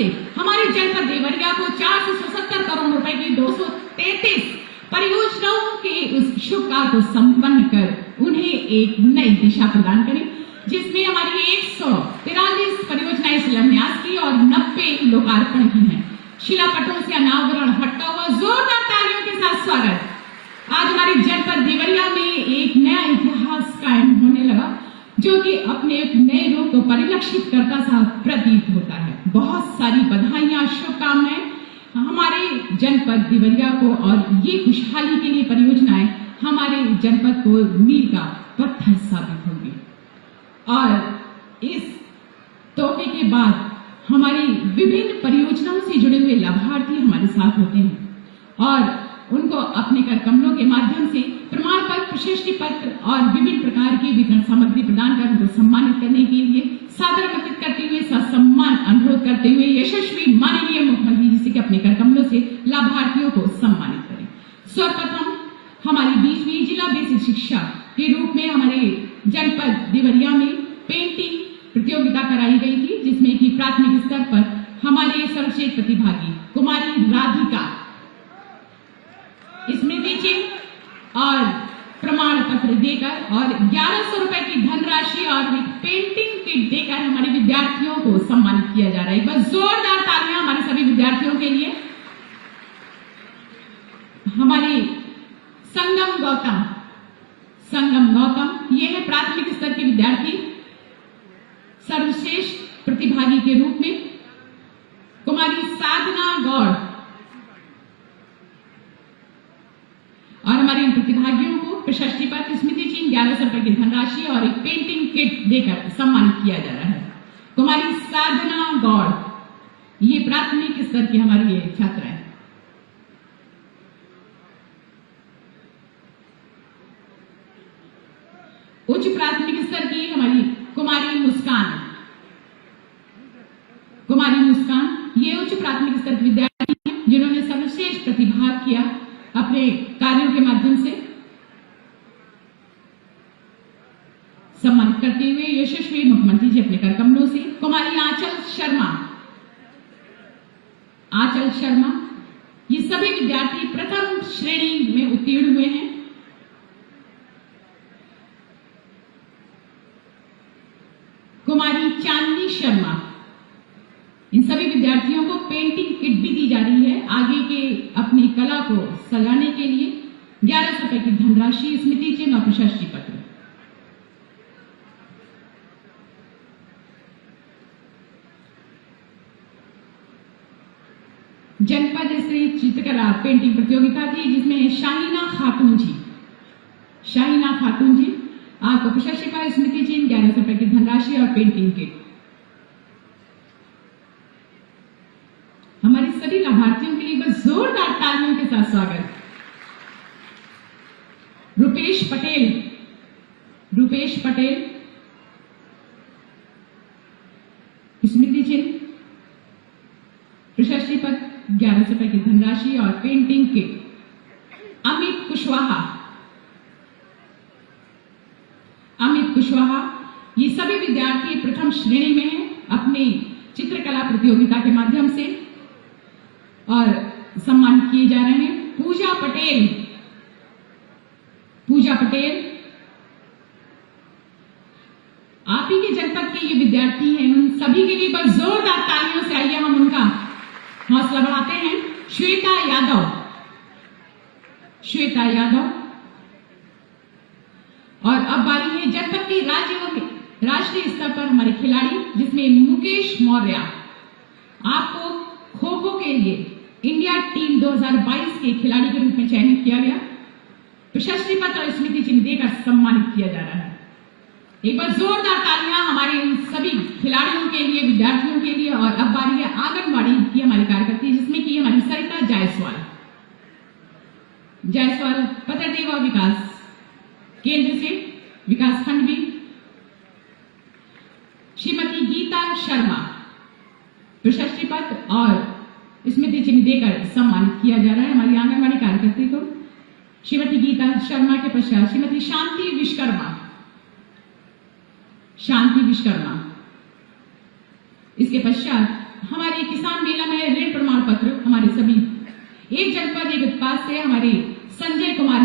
से हमारे जनपद देवरिया को 477 करोड़ रुपए की 233 परियोजनाओं के उस शुभ कार्य को संपन्न कर उन्हें एक नई दिशा प्रदान करें, जिसमें हमारी 143 परियोजनाएं शिलान्यास की और 90 लोकार्पण की हैं। शिलापटों से अनावरण हटता हुआ जोरदार तालियों के साथ स्वागत। आज हमारे जनपद देवरिया में एक नया इतिहास कायम होने लगा, जो कि अपने एक नए रूप को परिलक्षित करता सा प्रतीत होता है। बहुत सारी बधाइयां, शुभकामनाएं हमारे जनपद देवरिया को, और ये खुशहाली के लिए परियोजनाएं हमारे जनपद को मील का पत्थर साबित होंगी। और इस तोहफे के बाद हमारी विभिन्न परियोजनाओं से जुड़े हुए लाभार्थी हमारे साथ होते हैं और उनको अपने कर कमलों के माध्यम से प्रमाण पत्र, प्रशस्ति पत्र और विभिन्न प्रकार की वितरण सामग्री प्रदान कर उनको सम्मानित करने के लिए सादर आमंत्रित करते हुए सम्मान अनुरोध करते हुए यशस्वी माननीय मुख्यमंत्री जी से अपने कर कमलों से लाभार्थियों को सम्मानित करें। सर्वप्रथम हमारे बीच में जिला बेसिक शिक्षा के रूप में हमारे जनपद देवरिया में पेंटिंग प्रतियोगिता कराई गई थी, जिसमें कि प्राथमिक स्तर पर हमारे सर्वश्रेष्ठ प्रतिभागी कुमारी राधिका स्मृति चिन्ह और प्रमाण पत्र देकर और 1100 रुपए की धनराशि और एक पेंटिंग किट देकर हमारे विद्यार्थियों को सम्मानित किया जा रहा है। बस जोरदार तालियां हमारे सभी विद्यार्थियों के लिए। हमारे संगम गौतम ये है प्राथमिक स्तर के विद्यार्थी सर्वश्रेष्ठ प्रतिभागी के रूप में। कुमारी साधना गौड़ और हमारे इन प्रतिभागियों को प्रशस्ति पत्र, स्मृति चिन्ह, 1100 रुपए की धनराशि और एक पेंटिंग किट देकर सम्मानित किया जा रहा है। कुमारी साधना गौड़ ये प्राथमिक स्तर की हमारी ये छात्रा है। उच्च प्राथमिक स्तर की हमारी कुमारी मुस्कान ये उच्च प्राथमिक स्तर के विद्यार्थी हैं, जिन्होंने सर्वश्रेष्ठ प्रतिभाग किया अपने कार्यों के माध्यम से। सम्मानित करते हुए यशस्वी मुख्यमंत्री जी अपने कर कमलों से कुमारी आंचल शर्मा ये सभी विद्यार्थी प्रथम श्रेणी में उत्तीर्ण हुए हैं। कुमारी चांदनी शर्मा, इन सभी विद्यार्थियों को पेंटिंग किट भी दी जा रही है आगे के अपनी कला को सजाने के लिए। 1100 रुपए की धनराशि, स्मृति चिन्ह और प्रशस्ति पत्र। जनपद स्तरीय चित्रकला पेंटिंग प्रतियोगिता थी, जिसमें शाहीना खातून जी आपको प्रशस्ति पत्र, स्मृति चिन्ह, 1100 रुपए की धनराशि और पेंटिंग किट। हमारे सभी लाभार्थियों के लिए बस जोरदार तालियों के साथ स्वागत। रुपेश पटेल स्मृति चिन्ह, प्रशस्ति पत्र, 1100 रुपए की धनराशि और पेंटिंग किट। अमित कुशवाहा ये सभी विद्यार्थी प्रथम श्रेणी में हैं अपनी चित्रकला प्रतियोगिता के माध्यम से और सम्मानित किए जा रहे हैं। पूजा पटेल आप ही के जनपद के ये विद्यार्थी हैं, उन सभी के लिए बस जोरदार तालियों से आइए हम उनका हौसला बढ़ाते हैं। श्वेता यादव और अब बारी है जनपद के राष्ट्रीय स्तर पर हमारे खिलाड़ी, जिसमें मुकेश मौर्य आपको खो खो के लिए इंडिया टीम 2022 के खिलाड़ी के रूप में चयनित किया गया। प्रशस्ति पत्र और स्मृति चिन्ह देकर सम्मानित किया जा रहा है। एक बार जोरदार तालियां हमारे इन सभी खिलाड़ियों के लिए, विद्यार्थियों के लिए। और अब बारी है आंगनबाड़ी की हमारी कार्यकर्ती, जिसमें की हमारी सरिता जायसवाल पत्र सेवा विकास केंद्र से विकास खंड भी। श्रीमती गीता शर्मा प्रशस्ति पत्र और स्मृति चिन्ह देकर सम्मानित किया जा रहा है हमारी आंगनबाड़ी कार्यकर्ती को। श्रीमती गीता शर्मा के पश्चात श्रीमती शांति विश्वकर्मा, इसके पश्चात हमारे किसान मेला में ऋण प्रमाण पत्र हमारे सभी एक जनपद एक उत्पाद से हमारे संजय कुमार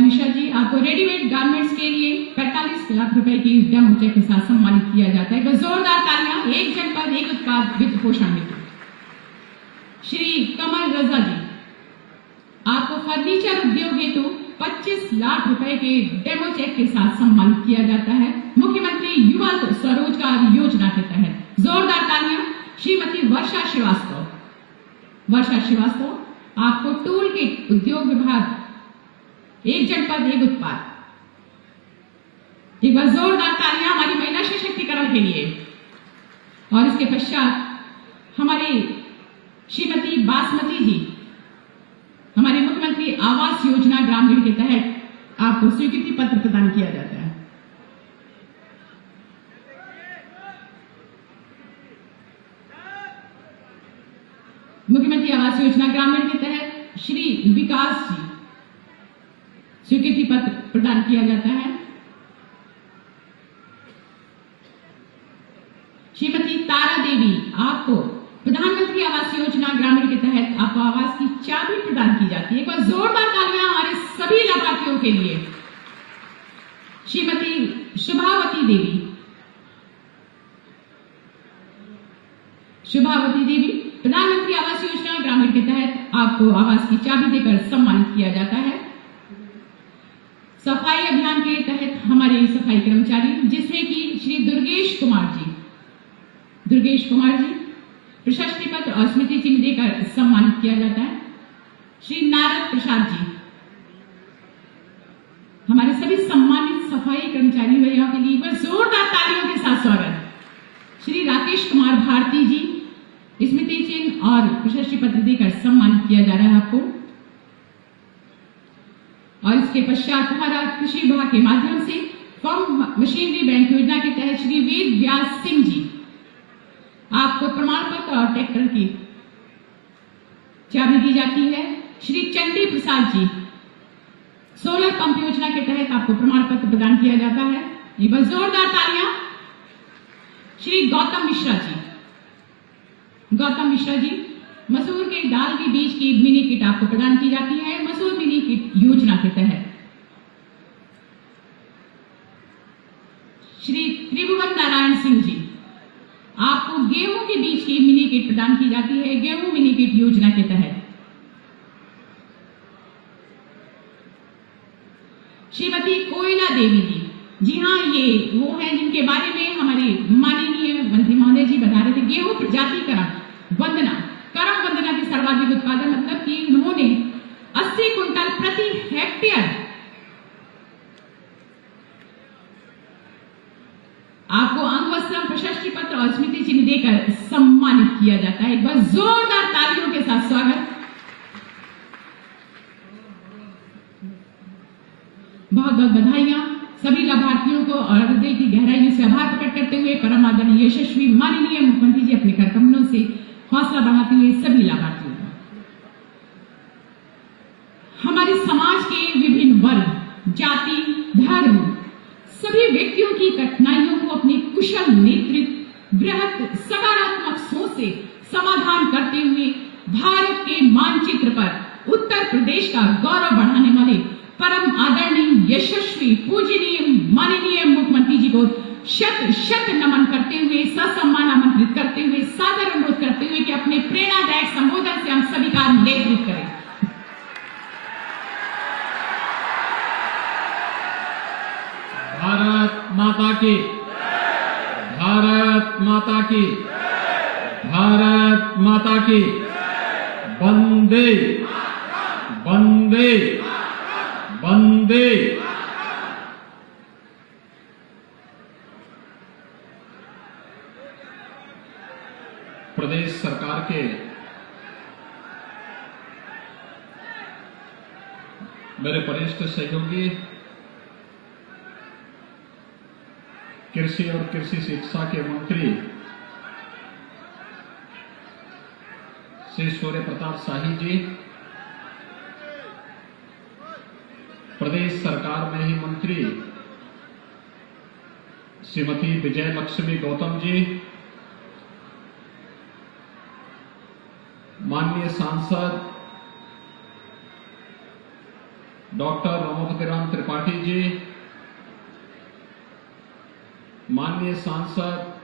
मिश्रा जी आपको रेडीमेड गारमेंट्स के लिए 45 लाख रुपए की डेमो चेक के साथ सम्मानित किया जाता है। जोरदार तालियां। एक जनपद एक उत्पाद वित्त पोषण हेतु श्री कमल रजा जी आपको फर्नीचर उद्योग हेतु 25 लाख रुपए के डेमो चेक के साथ सम्मानित किया जाता है मुख्यमंत्री युवा स्वरोजगार योजना के तहत। जोरदार तालियां। श्रीमती वर्षा श्रीवास्तव आपको टूल किट उद्योग विभाग एक जनपद एक उत्पाद। एक बार जोरदार तालियां हमारी महिला सशक्तिकरण के लिए। और इसके पश्चात हमारे श्रीमती बासमती जी हमारे मुख्यमंत्री आवास योजना ग्रामीण के तहत आपको स्वीकृति पत्र प्रदान किया जाता है। मुख्यमंत्री आवास योजना ग्रामीण के तहत श्री विकास जी स्वीकृति पत्र प्रदान किया जाता है। श्रीमती तारा देवी आपको प्रधानमंत्री आवास योजना ग्रामीण के तहत आपको आवास की चाबी प्रदान की जाती है। एक बार जोरदार तालियां हमारे सभी लाभार्थियों के लिए। श्रीमती शुभावती देवी प्रधानमंत्री आवास योजना ग्रामीण के तहत आपको आवास की चाबी देकर सम्मानित किया जाता है। सफाई अभियान के तहत हमारे सफाई कर्मचारी जिसमें कि श्री दुर्गेश कुमार जी प्रशस्ति पत्र और स्मृति चिन्ह देकर सम्मानित किया जाता है। श्री नारद प्रसाद जी हमारे सभी सम्मानित सफाई कर्मचारी भैया के लिए जोरदार तालियों के साथ स्वागत। श्री राकेश कुमार भारती जी स्मृति चिन्ह और प्रशस्ति पत्र देकर सम्मानित किया जा रहा है आपको। और इसके पश्चात हमारा कृषि विभाग के माध्यम से फार्म मशीनरी बैंक योजना के तहत श्री वेद व्यास सिंह जी आपको प्रमाण पत्र और ट्रैक्टर की चाबी दी जाती है। श्री चंडी प्रसाद जी सोलर पंप योजना के तहत आपको प्रमाण पत्र प्रदान किया जाता है। एक बार जोरदार तालियां। श्री गौतम मिश्रा जी मसूर के दाल के बीज की मिनी किट आपको प्रदान की जाती है मसूर मिनी किट योजना के तहत। श्री त्रिभुवन नारायण सिंह जी आपको गेहूं के बीज की मिनी किट प्रदान की जाती है गेहूं मिनी किट योजना के तहत। श्रीमती कोयला देवी जी हाँ ये वो है जिनके बारे में हमारे माननीय मंत्री महोदय जी बता रहे थे। गेहूं प्रजातिकरण करम वंदना के सर्वाधिक उत्पादन मतलब कि उन्होंने 80 कुंटल प्रति हेक्टेयर आपको अंग वस्त्र प्रशस्ति पत्र और स्मृति चिन्ह देकर सम्मानित किया जाता है। एक बार जोरदार तालियों के साथ स्वागत। बहुत बहुत बधाइयां सभी लाभार्थियों को और दिल की गहराइयों से आभार प्रकट करते हुए परम आदरणीय यशस्वी माननीय मुख्यमंत्री जी अपने कर कमलों से हौसला बढ़ाते हुए सभी लाभार्थियों को हमारे समाज के विभिन्न वर्ग जाति धर्म सभी व्यक्तियों की कठिनाइयों को अपने कुशल नेतृत्व बृहत सकारात्मक सोच से समाधान करते हुए भारत के मानचित्र पर उत्तर प्रदेश का गौरव बढ़ाने वाले परम आदरणीय यशस्वी पूजनीय माननीय मुख्यमंत्री जी को शत शत नमन करते हुए ससम्मान आमंत्रित करते हुए सादर अनुरोध करते हुए कि अपने प्रेरणादायक संबोधन से हम सभी का नेतृत्व करें। भारत माता की भारत माता की भारत माता की वंदे वंदे वंदे। प्रदेश सरकार के मेरे वरिष्ठ सहयोगी कृषि और कृषि शिक्षा के मंत्री श्री सूर्य प्रताप शाही जी, प्रदेश सरकार में ही मंत्री श्रीमती विजय लक्ष्मी गौतम जी, माननीय सांसद डॉक्टर रमापति राम त्रिपाठी जी, माननीय सांसद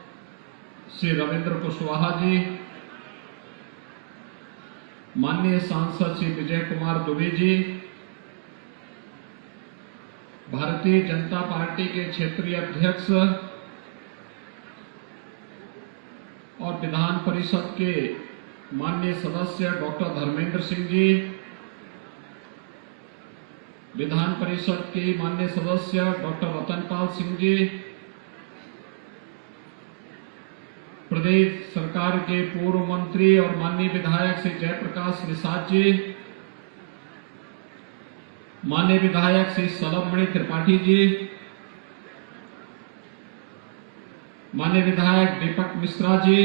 श्री रविंद्र कुशवाहा जी, माननीय सांसद श्री विजय कुमार दुबे जी, भारतीय जनता पार्टी के क्षेत्रीय अध्यक्ष और विधान परिषद के माननीय सदस्य डॉक्टर धर्मेंद्र सिंह जी, विधान परिषद के माननीय सदस्य डॉक्टर रतनपाल सिंह जी, प्रदेश सरकार के पूर्व मंत्री और माननीय विधायक श्री जयप्रकाश निषाद जी, माननीय विधायक श्री सलभमणि त्रिपाठी जी, माननीय विधायक दीपक मिश्रा जी,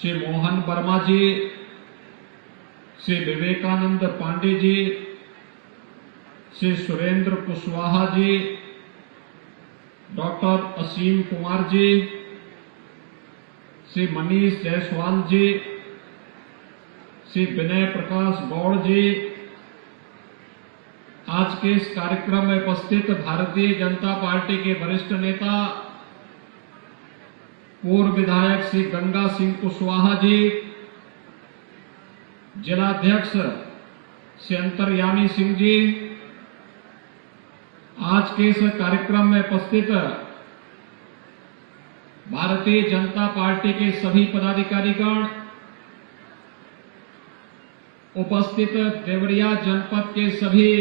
श्री मोहन वर्मा जी, श्री विवेकानंद पांडे जी, श्री सुरेंद्र कुशवाहा जी, डॉक्टर असीम कुमार जी, श्री मनीष जायसवाल जी, श्री विनय प्रकाश गौड़ जी, आज के इस कार्यक्रम में उपस्थित भारतीय जनता पार्टी के वरिष्ठ नेता पूर्व विधायक श्री गंगा सिंह कुशवाहा जी, जिलाध्यक्ष श्री अंतर्यामी सिंह जी, आज के इस कार्यक्रम में उपस्थित भारतीय जनता पार्टी के सभी पदाधिकारीगण, उपस्थित देवरिया जनपद के सभी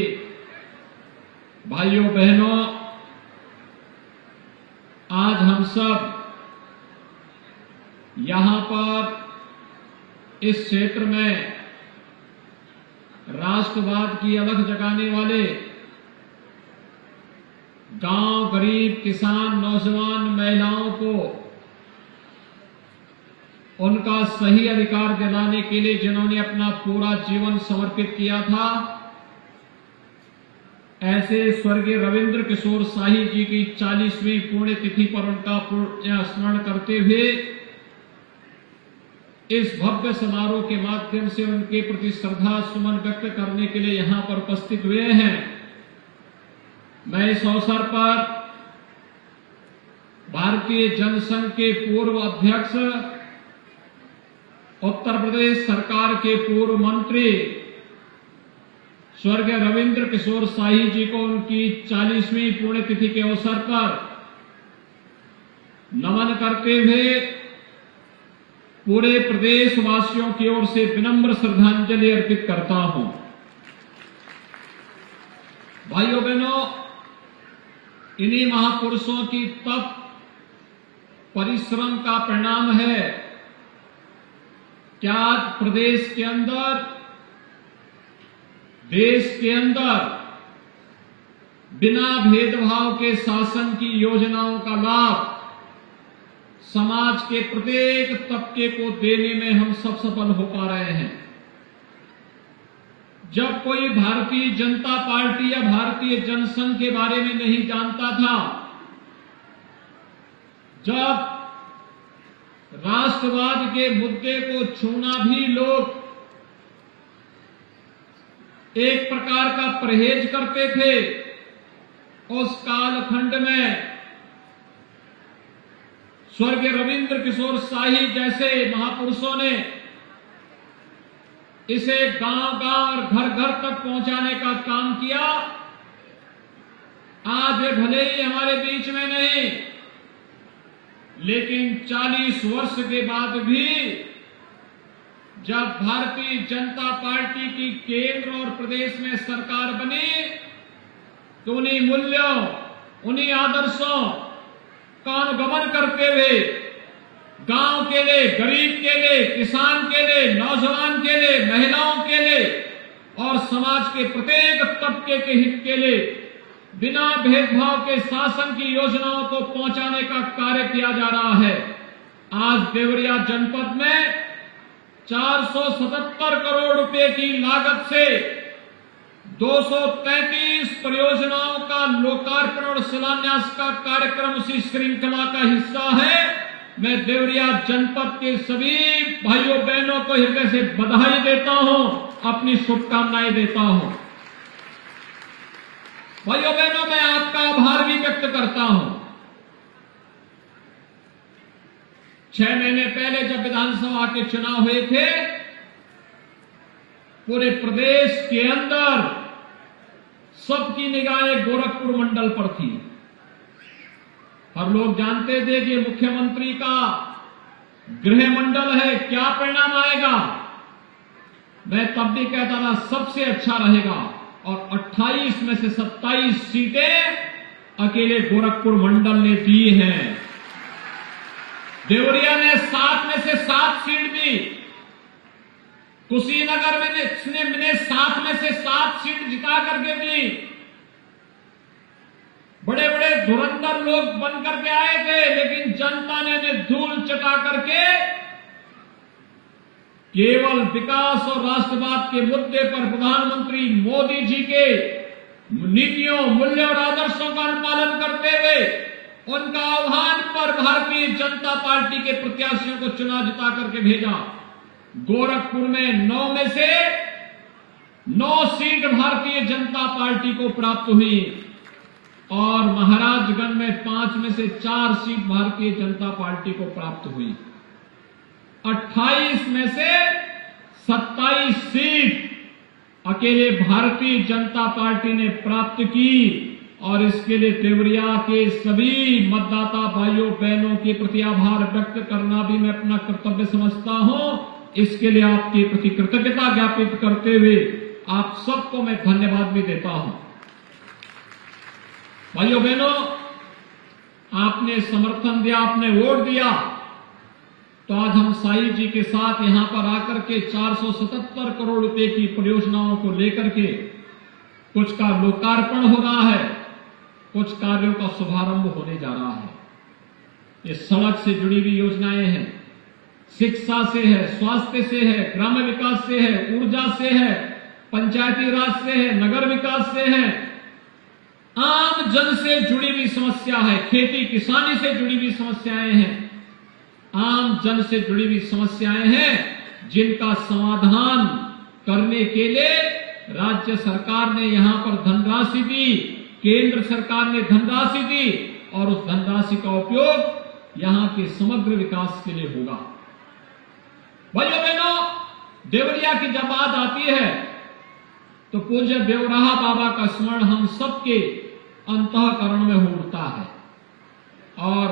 भाइयों बहनों, आज हम सब यहां पर इस क्षेत्र में राष्ट्रवाद की अलख जगाने वाले गांव, गरीब, किसान, नौजवान, महिलाओं को उनका सही अधिकार दिलाने के लिए जिन्होंने अपना पूरा जीवन समर्पित किया था, ऐसे स्वर्गीय रविंद्र किशोर शाही जी की 40वीं पुण्यतिथि पर उनका स्मरण करते हुए इस भव्य समारोह के माध्यम से उनके प्रति श्रद्धा सुमन व्यक्त करने के लिए यहां पर उपस्थित हुए हैं। मैं इस अवसर पर भारतीय जनसंघ के पूर्व अध्यक्ष, उत्तर प्रदेश सरकार के पूर्व मंत्री स्वर्गीय रविंद्र किशोर शाही जी को उनकी 40वीं पुण्यतिथि के अवसर पर नमन करते हुए पूरे प्रदेशवासियों की ओर से विनम्र श्रद्धांजलि अर्पित करता हूं। भाइयों बहनों, इन्हीं महापुरुषों की तप परिश्रम का परिणाम है कि आज प्रदेश के अंदर, देश के अंदर बिना भेदभाव के शासन की योजनाओं का लाभ समाज के प्रत्येक तबके को देने में हम सब सफल हो पा रहे हैं। जब कोई भारतीय जनता पार्टी या भारतीय जनसंघ के बारे में नहीं जानता था, जब राष्ट्रवाद के मुद्दे को छूना भी लोग एक प्रकार का परहेज करते थे, उस कालखंड में स्वर्गीय रविंद्र किशोर शाही जैसे महापुरुषों ने इसे गांव-गांव और घर-घर तक पहुंचाने का काम किया। आज वे भले ही हमारे बीच में नहीं, लेकिन 40 वर्ष के बाद भी जब भारतीय जनता पार्टी की केंद्र और प्रदेश में सरकार बनी, तो उन्हीं मूल्यों, उन्हीं आदर्शों का अनुगमन करते हुए गांव के लिए, गरीब के लिए, किसान के लिए, नौजवान के लिए, महिलाओं के लिए और समाज के प्रत्येक तबके के हित के लिए बिना भेदभाव के शासन की योजनाओं को पहुंचाने का कार्य किया जा रहा है। आज देवरिया जनपद में 477 करोड़ रुपए की लागत से 233 परियोजनाओं का लोकार्पण और शिलान्यास का कार्यक्रम उसी श्रृंखला का हिस्सा है मैं देवरिया जनपद के सभी भाइयों बहनों को हृदय से बधाई देता हूं, अपनी शुभकामनाएं देता हूं। भाइयों बहनों, मैं आपका आभार भी व्यक्त करता हूं। 6 महीने पहले जब विधानसभा के चुनाव हुए थे, पूरे प्रदेश के अंदर सबकी निगाहें गोरखपुर मंडल पर थी। और लोग जानते थे कि मुख्यमंत्री का गृह मंडल है, क्या परिणाम आएगा। मैं तब भी कहता था सबसे अच्छा रहेगा, और 28 में से 27 सीटें अकेले गोरखपुर मंडल ने दी हैं। देवरिया ने 7 में से 7 सीट दी, कुशीनगर ने 7 में से 7 सीट जिता करके दी। बड़े बड़े धुरंधर लोग बन करके आए थे, लेकिन जनता ने उन्हें धूल चटा करके केवल विकास और राष्ट्रवाद के मुद्दे पर प्रधानमंत्री मोदी जी के नीतियों, मूल्यों और आदर्शों का अनुपालन करते हुए उनका आह्वान पर भारतीय जनता पार्टी के प्रत्याशियों को चुनाव जिता करके भेजा। गोरखपुर में 9 में से 9 सीट भारतीय जनता पार्टी को प्राप्त हुई, और महाराजगंज में 5 में से 4 सीट भारतीय जनता पार्टी को प्राप्त हुई। 28 में से 27 सीट अकेले भारतीय जनता पार्टी ने प्राप्त की, और इसके लिए देवरिया के सभी मतदाता भाइयों बहनों के प्रति आभार व्यक्त करना भी मैं अपना कर्तव्य समझता हूं। इसके लिए आपके प्रति कृतज्ञता ज्ञापित करते हुए आप सबको मैं धन्यवाद भी देता हूं। भाइयों बहनों, आपने समर्थन दिया, आपने वोट दिया, तो आज हम साई जी के साथ यहां पर आकर के 477 करोड़ रुपए की परियोजनाओं को लेकर के कुछ का लोकार्पण हो रहा है, कुछ कार्यों का शुभारंभ होने जा रहा है। ये सड़क से जुड़ी हुई योजनाएं हैं, शिक्षा से है, स्वास्थ्य से है, ग्राम्य विकास से है, ऊर्जा से है, पंचायती राज से है, नगर विकास से है, आम जन से जुड़ी हुई समस्या है, खेती किसानी से जुड़ी हुई समस्याएं हैं, आम जन से जुड़ी हुई समस्याएं हैं, जिनका समाधान करने के लिए राज्य सरकार ने यहां पर धनराशि दी, केंद्र सरकार ने धनराशि दी, और उस धनराशि का उपयोग यहां के समग्र विकास के लिए होगा। भाइयों बहनों, देवरिया की जब बात आती है तो पूज्य देवराहा बाबा का स्मरण हम सबके अंतःकरण में हो उठता है, और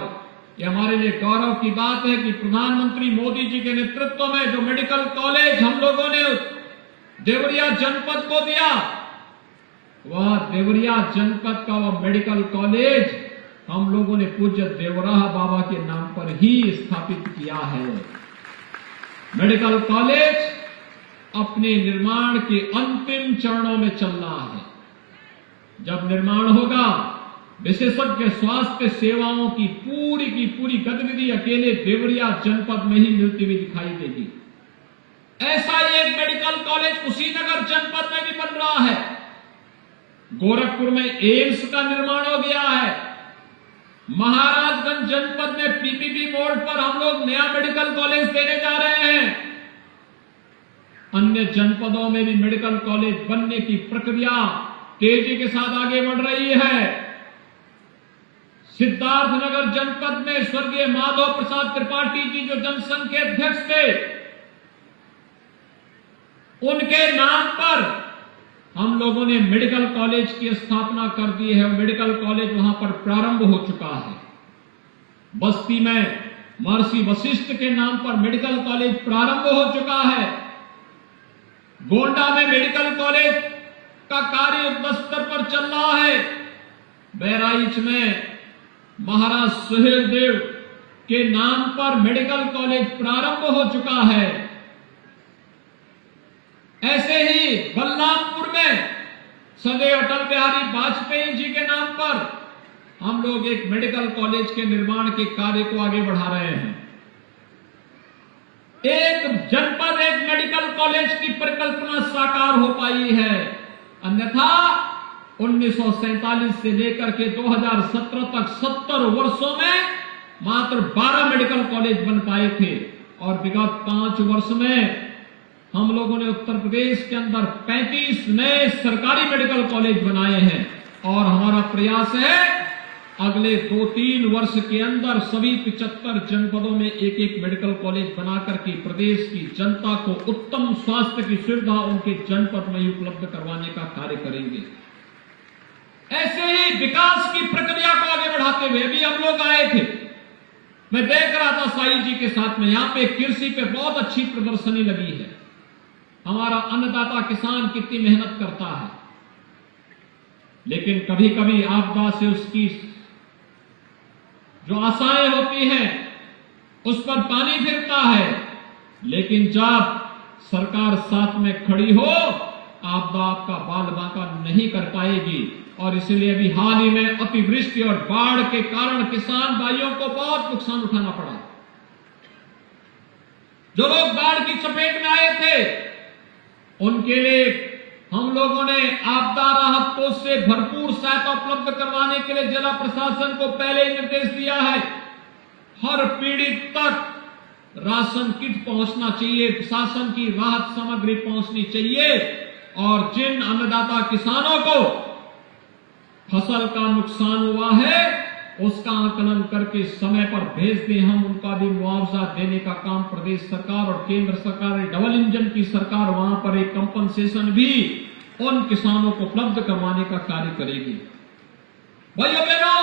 ये हमारे लिए गौरव की बात है कि प्रधानमंत्री मोदी जी के नेतृत्व में जो मेडिकल कॉलेज हम लोगों ने देवरिया जनपद को दिया, वह देवरिया जनपद का वह मेडिकल कॉलेज हम लोगों ने पूज्य देवराहा बाबा के नाम पर ही स्थापित किया है। मेडिकल कॉलेज अपने निर्माण के अंतिम चरणों में चल रहा है। जब निर्माण होगा, विशेषज्ञ स्वास्थ्य सेवाओं की पूरी गतिविधि अकेले देवरिया जनपद में ही मिलती हुई दिखाई देगी। ऐसा ही एक मेडिकल कॉलेज कुशीनगर जनपद में भी बन रहा है। गोरखपुर में एम्स का निर्माण हो गया है। महाराजगंज जनपद में पीपीपी मोड पर हम लोग नया मेडिकल कॉलेज देने जा रहे हैं। अन्य जनपदों में भी मेडिकल कॉलेज बनने की प्रक्रिया तेजी के साथ आगे बढ़ रही है। सिद्धार्थनगर जनपद में स्वर्गीय माधव प्रसाद त्रिपाठी जी जो जनसंघ के अध्यक्ष थे, उनके नाम पर हम लोगों ने मेडिकल कॉलेज की स्थापना कर दी है। मेडिकल कॉलेज वहां पर प्रारंभ हो चुका है। बस्ती में महर्षि वशिष्ठ के नाम पर मेडिकल कॉलेज प्रारंभ हो चुका है। गोंडा में मेडिकल कॉलेज का कार्य युद्ध स्तर पर चल रहा है। बहराइच में महाराज सुहेल देव के नाम पर मेडिकल कॉलेज प्रारंभ हो चुका है। ऐसे ही बलरामपुर में सदैव अटल बिहारी वाजपेयी जी के नाम पर हम लोग एक मेडिकल कॉलेज के निर्माण के कार्य को आगे बढ़ा रहे हैं। एक जनपद एक मेडिकल कॉलेज की परिकल्पना साकार हो पाई है। अन्यथा 1947 से लेकर के 2017 तक 70 वर्षों में मात्र 12 मेडिकल कॉलेज बन पाए थे और विगत 5 वर्ष में हम लोगों ने उत्तर प्रदेश के अंदर 35 नए सरकारी मेडिकल कॉलेज बनाए हैं और हमारा प्रयास है अगले 2-3 वर्ष के अंदर सभी 75 जनपदों में एक मेडिकल कॉलेज बनाकर के प्रदेश की जनता को उत्तम स्वास्थ्य की सुविधा उनके जनपद में ही उपलब्ध करवाने का कार्य करेंगे। ऐसे ही विकास की प्रक्रिया को आगे बढ़ाते हुए अभी हम लोग आए थे, मैं देख रहा था साई जी के साथ में, यहां पे कृषि पे बहुत अच्छी प्रदर्शनी लगी है। हमारा अन्नदाता किसान कितनी मेहनत करता है, लेकिन कभी कभी आपदा से उसकी जो आशाएं होती हैं उस पर पानी फिरता है, लेकिन जब सरकार साथ में खड़ी हो आपदा आपका बाल बांका नहीं कर पाएगी। और इसलिए अभी हाल ही में अतिवृष्टि और बाढ़ के कारण किसान भाइयों को बहुत नुकसान उठाना पड़ा। जो लोग बाढ़ की चपेट में आए थे उनके लिए हम लोगों ने आपदा राहत कोष से भरपूर सहायता उपलब्ध करवाने के लिए जिला प्रशासन को पहले ही निर्देश दिया है। हर पीड़ित तक राशन किट पहुंचना चाहिए, शासन की राहत सामग्री पहुंचनी चाहिए और जिन अन्नदाता किसानों को फसल का नुकसान हुआ है उसका आकलन करके समय पर भेज दें, हम उनका भी मुआवजा देने का काम प्रदेश सरकार और केंद्र सरकार, डबल इंजन की सरकार वहां पर एक कंपनसेशन भी उन किसानों को उपलब्ध करवाने का कार्य करेगी। भाइयों बहनों,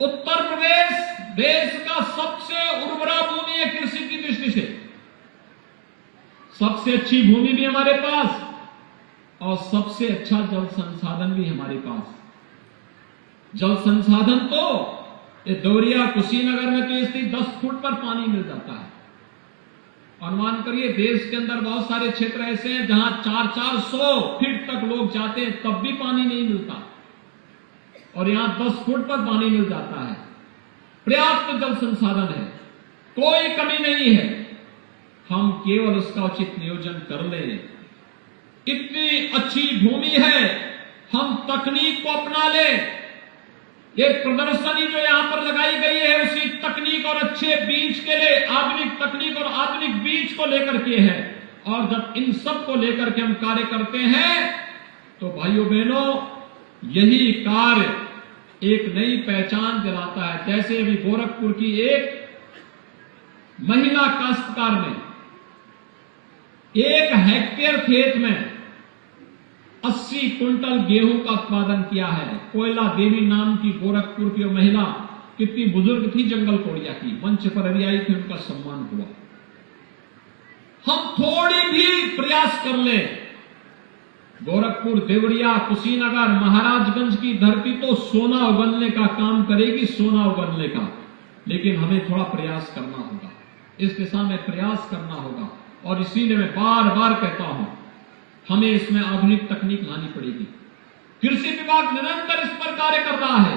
उत्तर प्रदेश देश का सबसे उर्वरा भूमि है कृषि की दृष्टि से, सबसे अच्छी भूमि भी हमारे पास और सबसे अच्छा जल संसाधन भी हमारे पास। जल संसाधन तो ये देवरिया कुशीनगर में तो स्थित 10 फुट पर पानी मिल जाता है। अनुमान करिए देश के अंदर बहुत सारे क्षेत्र ऐसे हैं जहां 400-400 फीट तक लोग जाते हैं तब भी पानी नहीं मिलता और यहां 10 फुट पर पानी मिल जाता है। पर्याप्त जल संसाधन है, कोई कमी नहीं है, हम केवल उसका उचित नियोजन कर लें। इतनी अच्छी भूमि है, हम तकनीक को अपना लें। ये प्रदर्शनी जो यहां पर लगाई गई है उसी तकनीक और अच्छे बीज के लिए, आधुनिक तकनीक और आधुनिक बीज को लेकर के है। और जब इन सब को लेकर के हम कार्य करते हैं तो भाइयों बहनों यही कार्य एक नई पहचान दिलाता है। जैसे अभी गोरखपुर की एक महिला काश्तकार ने 1 हेक्टेयर खेत में 80 कुंटल गेहूं का उत्पादन किया है। कोयला देवी नाम की गोरखपुर की महिला कितनी बुजुर्ग थी, जंगल कोड़िया की, मंच पर अभी आई थी, उनका सम्मान हुआ। हम थोड़ी भी प्रयास कर लें, गोरखपुर, देवरिया, कुशीनगर, महाराजगंज की धरती तो सोना उगलने का काम करेगी, सोना उगलने का, लेकिन हमें थोड़ा प्रयास करना होगा, इस दिशा में प्रयास करना होगा। और इसीलिए मैं बार बार कहता हूं हमें इसमें आधुनिक तकनीक लानी पड़ेगी। कृषि विभाग निरंतर इस पर कार्य कर रहा है,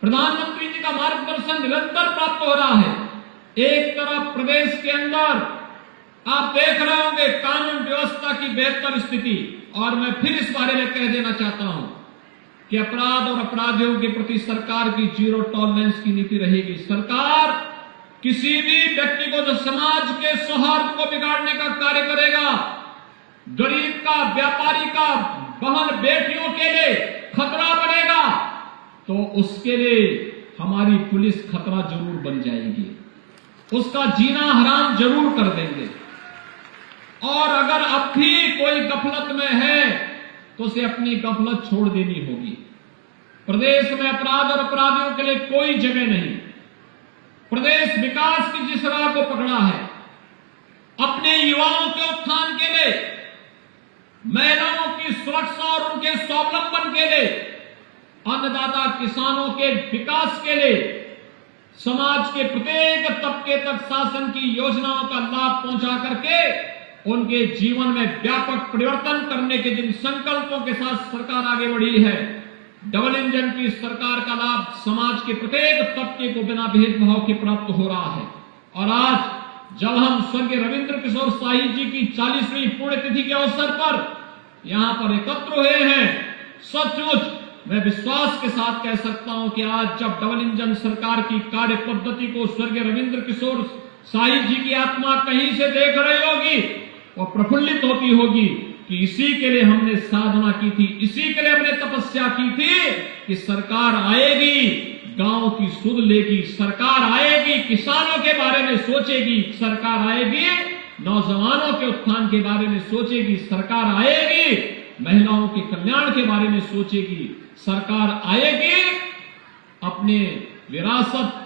प्रधानमंत्री जी का मार्गदर्शन निरंतर प्राप्त हो रहा है। एक तरफ प्रदेश के अंदर आप देख रहे होंगे कानून व्यवस्था की बेहतर स्थिति, और मैं फिर इस बारे में कह देना चाहता हूं कि अपराध और अपराधियों के प्रति सरकार की 0 टॉलरेंस की नीति रहेगी। सरकार किसी भी व्यक्ति को जो समाज के सौहार्द को बिगाड़ने का कार्य करेगा, गरीब का, व्यापारी का, बहन बेटियों के लिए खतरा बनेगा, तो उसके लिए हमारी पुलिस खतरा जरूर बन जाएगी, उसका जीना हराम जरूर कर देंगे। और अगर अब भी कोई गफलत में है तो उसे अपनी गफलत छोड़ देनी होगी। प्रदेश में अपराध और अपराधियों के लिए कोई जगह नहीं। प्रदेश विकास की जिस राह को पकड़ा है, अपने युवाओं के उत्थान के लिए, महिलाओं की सुरक्षा और उनके स्वावलंबन के लिए, अन्नदाता किसानों के विकास के लिए, समाज के प्रत्येक तबके तक शासन की योजनाओं का लाभ पहुंचा करके उनके जीवन में व्यापक परिवर्तन करने के जिन संकल्पों के साथ सरकार आगे बढ़ी है, डबल इंजन की सरकार का लाभ समाज के प्रत्येक तबके को बिना भेदभाव के प्राप्त हो रहा है। और आज जब हम स्वर्गीय रविंद्र किशोर शाही जी की 40वीं पुण्यतिथि के अवसर पर यहां पर एकत्र हुए हैं, सचमुच मैं विश्वास के साथ कह सकता हूं कि आज जब डबल इंजन सरकार की कार्य पद्धति को स्वर्गीय रविंद्र किशोर साई जी की आत्मा कहीं से देख रही होगी, वह प्रफुल्लित होती होगी कि इसी के लिए हमने साधना की थी, इसी के लिए हमने तपस्या की थी कि सरकार आएगी, गांव की सुध लेगी, सरकार आएगी, किसानों के बारे में सोचेगी, सरकार आएगी, नौजवानों के उत्थान के बारे में सोचेगी, सरकार आएगी, महिलाओं के कल्याण के बारे में सोचेगी, सरकार आएगी, अपने विरासत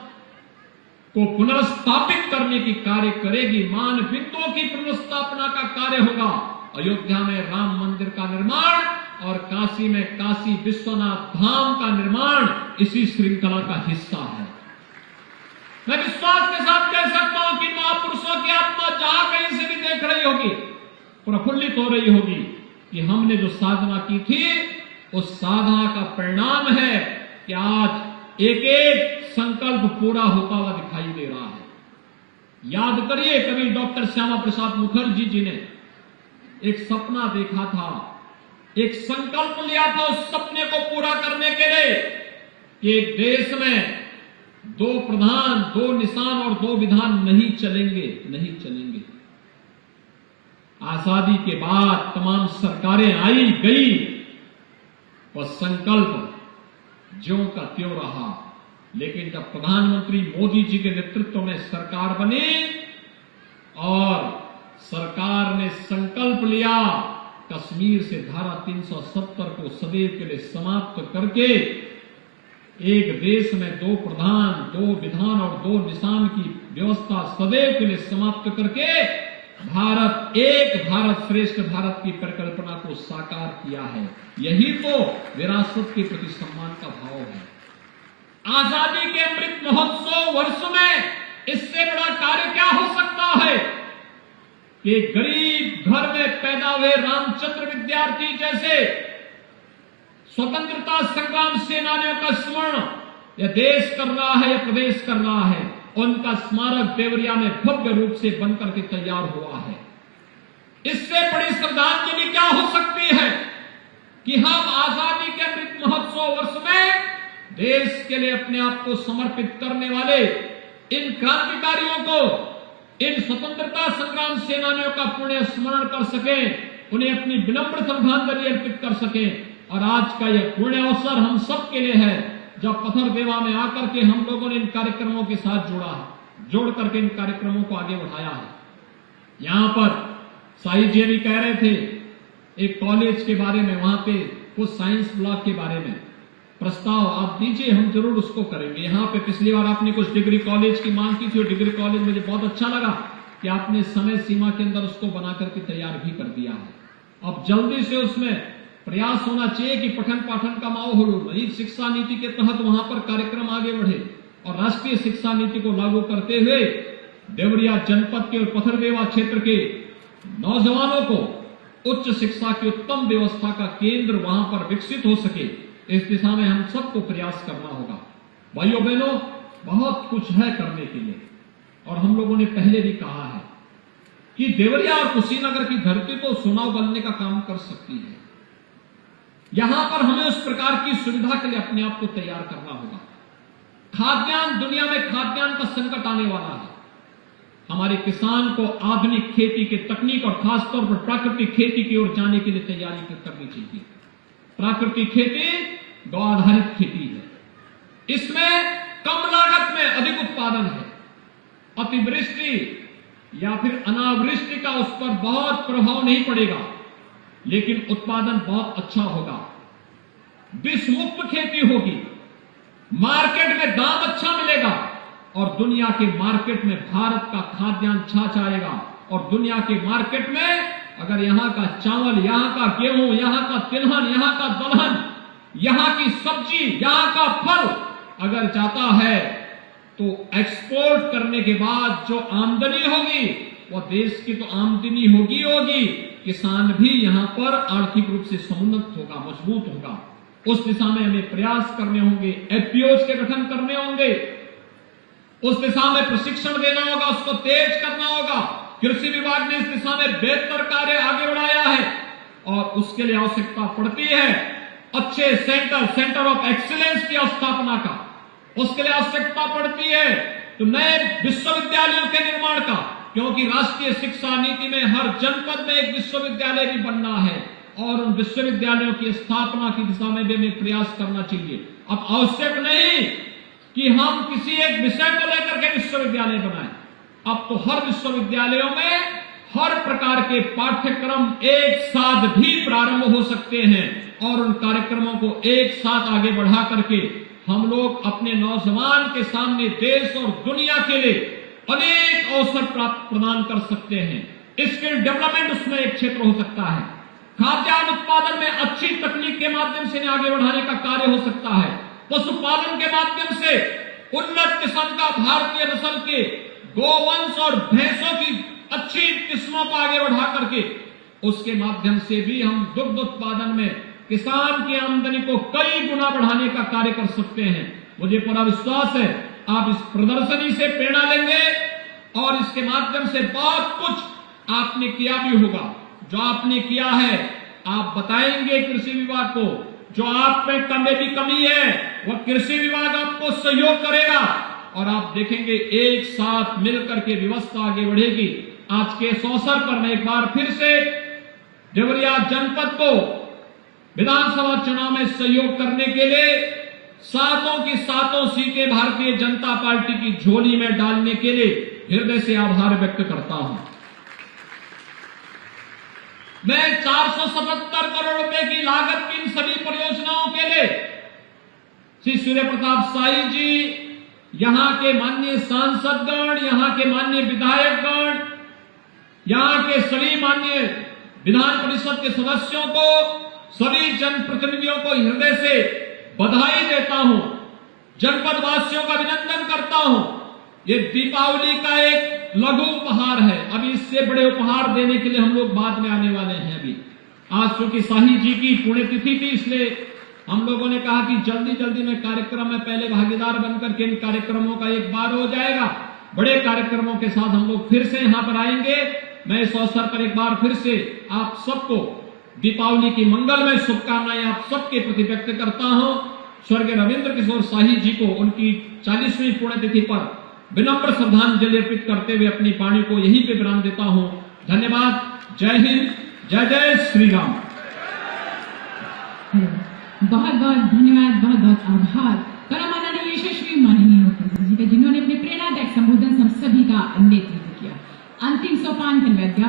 को पुनर्स्थापित करने की कार्य करेगी, मान बिंदुओं की पुनर्स्थापना का कार्य होगा। अयोध्या में राम मंदिर का निर्माण और काशी में काशी विश्वनाथ धाम का निर्माण इसी श्रृंखला का हिस्सा है। मैं विश्वास के साथ कह सकता हूं कि महापुरुषों की आत्मा जहां कहीं से भी देख रही होगी, प्रफुल्लित हो रही होगी कि हमने जो साधना की थी उस साधना का परिणाम है कि आज एक एक संकल्प पूरा होता हुआ दिखाई दे रहा है। याद करिए, कभी डॉक्टर श्यामा प्रसाद मुखर्जी जी ने एक सपना देखा था, एक संकल्प लिया था उस सपने को पूरा करने के लिए कि एक देश में 2 प्रधान, 2 निशान और 2 विधान नहीं चलेंगे। आजादी के बाद तमाम सरकारें आई गई, वह संकल्प ज्यों का त्यों रहा। लेकिन जब प्रधानमंत्री मोदी जी के नेतृत्व में सरकार बनी और सरकार ने संकल्प लिया कश्मीर से धारा 370 को सदैव के लिए समाप्त करके एक देश में 2 प्रधान, 2 विधान और 2 निशान की व्यवस्था सदैव के लिए समाप्त करके भारत एक भारत श्रेष्ठ भारत की परिकल्पना को साकार किया है। यही तो विरासत के प्रति सम्मान का भाव है। आजादी के अमृत महोत्सव वर्ष में इससे बड़ा कार्य क्या हो सकता है कि गरीब घर में पैदा हुए रामचंद्र विद्यार्थी जैसे स्वतंत्रता संग्राम सेनानियों का स्मरण यह देश कर रहा है, यह प्रदेश कर रहा है, उनका स्मारक देवरिया में भव्य रूप से बनकर के तैयार हुआ है। इससे बड़ी श्रद्धांजलि क्या हो सकती है कि हम आजादी के अमृत महोत्सव वर्ष में देश के लिए अपने आप को समर्पित करने वाले इन क्रांतिकारियों को, इन स्वतंत्रता संग्राम सेनानियों का पुण्य स्मरण कर सके, उन्हें अपनी विनम्र श्रद्धांजलि अर्पित कर सके। और आज का यह पुण्य अवसर हम सब के लिए है जब पथरदेवा में आकर के हम लोगों ने इन कार्यक्रमों के साथ जुड़ा है, जोड़ करके इन कार्यक्रमों को आगे बढ़ाया है। यहां पर साई जी भी कह रहे थे एक कॉलेज के बारे में, वहां पे कुछ साइंस ब्लॉक के बारे में प्रस्ताव आप दीजिए, हम जरूर उसको करेंगे। यहाँ पे पिछली बार आपने कुछ डिग्री कॉलेज की मांग की थी और डिग्री कॉलेज मुझे बहुत अच्छा लगा कि आपने समय सीमा के अंदर उसको बना करके तैयार भी कर दिया है। अब जल्दी से उसमें प्रयास होना चाहिए कि पठन पाठन का माहौल हो, नई शिक्षा नीति के तहत वहां पर कार्यक्रम आगे बढ़े और राष्ट्रीय शिक्षा नीति को लागू करते हुए देवरिया जनपद के और पथरदेवा क्षेत्र के नौजवानों को उच्च शिक्षा की उत्तम व्यवस्था का केंद्र वहां पर विकसित हो सके, इस दिशा में हम सबको प्रयास करना होगा। भाइयों बहनों, बहुत कुछ है करने के लिए और हम लोगों ने पहले भी कहा है कि देवरिया और कुशीनगर की धरती तो सोना उगलने का काम कर सकती है। यहां पर हमें उस प्रकार की सुविधा के लिए अपने आप को तैयार करना होगा। खाद्यान्न, दुनिया में खाद्यान्न का संकट आने वाला है। हमारे किसान को आधुनिक खेती के तकनीक और खासतौर पर प्राकृतिक खेती की ओर जाने के लिए तैयारी करनी चाहिए। प्राकृतिक खेती गौ आधारित खेती है, इसमें कम लागत में अधिक उत्पादन है। अतिवृष्टि या फिर अनावृष्टि का उस पर बहुत प्रभाव नहीं पड़ेगा, लेकिन उत्पादन बहुत अच्छा होगा। विष मुक्त खेती होगी, मार्केट में दाम अच्छा मिलेगा और दुनिया के मार्केट में भारत का खाद्यान्न छा जाएगा। और दुनिया के मार्केट में अगर यहां का चावल, यहां का गेहूं, यहां का तिलहन, यहां का दलहन, यहां की सब्जी, यहां का फल अगर जाता है तो एक्सपोर्ट करने के बाद जो आमदनी होगी वह देश की तो आमदनी होगी, किसान भी यहां पर आर्थिक रूप से समुन्नत होगा, मजबूत होगा। उस दिशा में हमें प्रयास करने होंगे, एफपीओज के गठन करने होंगे, उस दिशा में प्रशिक्षण देना होगा, उसको तेज करना होगा। कृषि विभाग ने इस दिशा में बेहतर कार्य आगे बढ़ाया है और उसके लिए आवश्यकता पड़ती है अच्छे सेंटर ऑफ एक्सीलेंस की स्थापना का, उसके लिए आवश्यकता पड़ती है तो नए विश्वविद्यालयों के निर्माण का, क्योंकि राष्ट्रीय शिक्षा नीति में हर जनपद में एक विश्वविद्यालय भी बनना है और उन विश्वविद्यालयों की स्थापना की दिशा में भी हमें प्रयास करना चाहिए। अब आवश्यक नहीं कि हम किसी एक विषय को लेकर के विश्वविद्यालय बनाएं, अब तो हर विश्वविद्यालयों में हर प्रकार के पाठ्यक्रम एक साथ भी प्रारंभ हो सकते हैं और उन कार्यक्रमों को एक साथ आगे बढ़ा करके हम लोग अपने नौजवान के सामने देश और दुनिया के लिए अनेक अवसर प्रदान कर सकते हैं। स्किल डेवलपमेंट उसमें एक क्षेत्र हो सकता है, खाद्यान्न उत्पादन में अच्छी तकनीक के माध्यम से आगे बढ़ाने का कार्य हो सकता है, पशुपालन के माध्यम से उन्नत किस्म का भारतीय नस्ल के गोवंश और भैंसों की अच्छी किस्मों को आगे बढ़ा करके उसके माध्यम से भी हम दुग्ध उत्पादन में किसान की आमदनी को कई गुना बढ़ाने का कार्य कर सकते हैं। मुझे पूरा विश्वास है आप इस प्रदर्शनी से प्रेरणा लेंगे और इसके माध्यम से बहुत कुछ आपने किया भी होगा। जो आपने किया है आप बताएंगे कृषि विभाग को, जो आप में भी कमी है वह कृषि विभाग आपको सहयोग करेगा और आप देखेंगे एक साथ मिलकर के व्यवस्था आगे बढ़ेगी। आज के इस अवसर पर मैं एक बार फिर से देवरिया जनपद को विधानसभा चुनाव में सहयोग करने के लिए सातों की सातों सीटें भारतीय जनता पार्टी की झोली में डालने के लिए हृदय से आभार व्यक्त करता हूं। मैं 477 करोड़ रुपए की लागत की इन सभी परियोजनाओं के लिए श्री सूर्य प्रताप शाही जी, यहां के माननीय सांसदगण, यहां के माननीय विधायकगण, यहां के सभी माननीय विधान परिषद के सदस्यों को, सभी जनप्रतिनिधियों को हृदय से बधाई देता हूं, जनपद वासियों का अभिनंदन करता हूं। ये दीपावली का एक लघु उपहार है, अभी इससे बड़े उपहार देने के लिए हम लोग बाद में आने वाले हैं। अभी आज चूंकि शाही जी की पुण्यतिथि थी, इसलिए हम लोगों ने कहा कि जल्दी जल्दी में कार्यक्रम में पहले भागीदार बनकर के इन कार्यक्रमों का एक बार हो जाएगा। बड़े कार्यक्रमों के साथ हम लोग फिर से यहां पर आएंगे। मैं इस अवसर पर एक बार फिर से आप सबको दीपावली की मंगलमय शुभकामनाएं आप सबके प्रति व्यक्त करता हूं। स्वर्गीय रविंद्र किशोर शाही जी को उनकी 40वीं पुण्यतिथि पर विनम्र श्रद्धांजलि अर्पित करते हुए अपनी वाणी को यहीं पे विराम देता हूं। धन्यवाद। जय हिंद, जय जय श्री राम। बहुत बहुत धन्यवाद, बहुत बहुत आभार परम आदरणीय यशस्वी माननीय मुख्यमंत्री जी का, जिन्होंने अपने प्रेरणादायक संबोधन हम सभी का नेतृत्व किया। अंतिम सोपान धन्यवाद।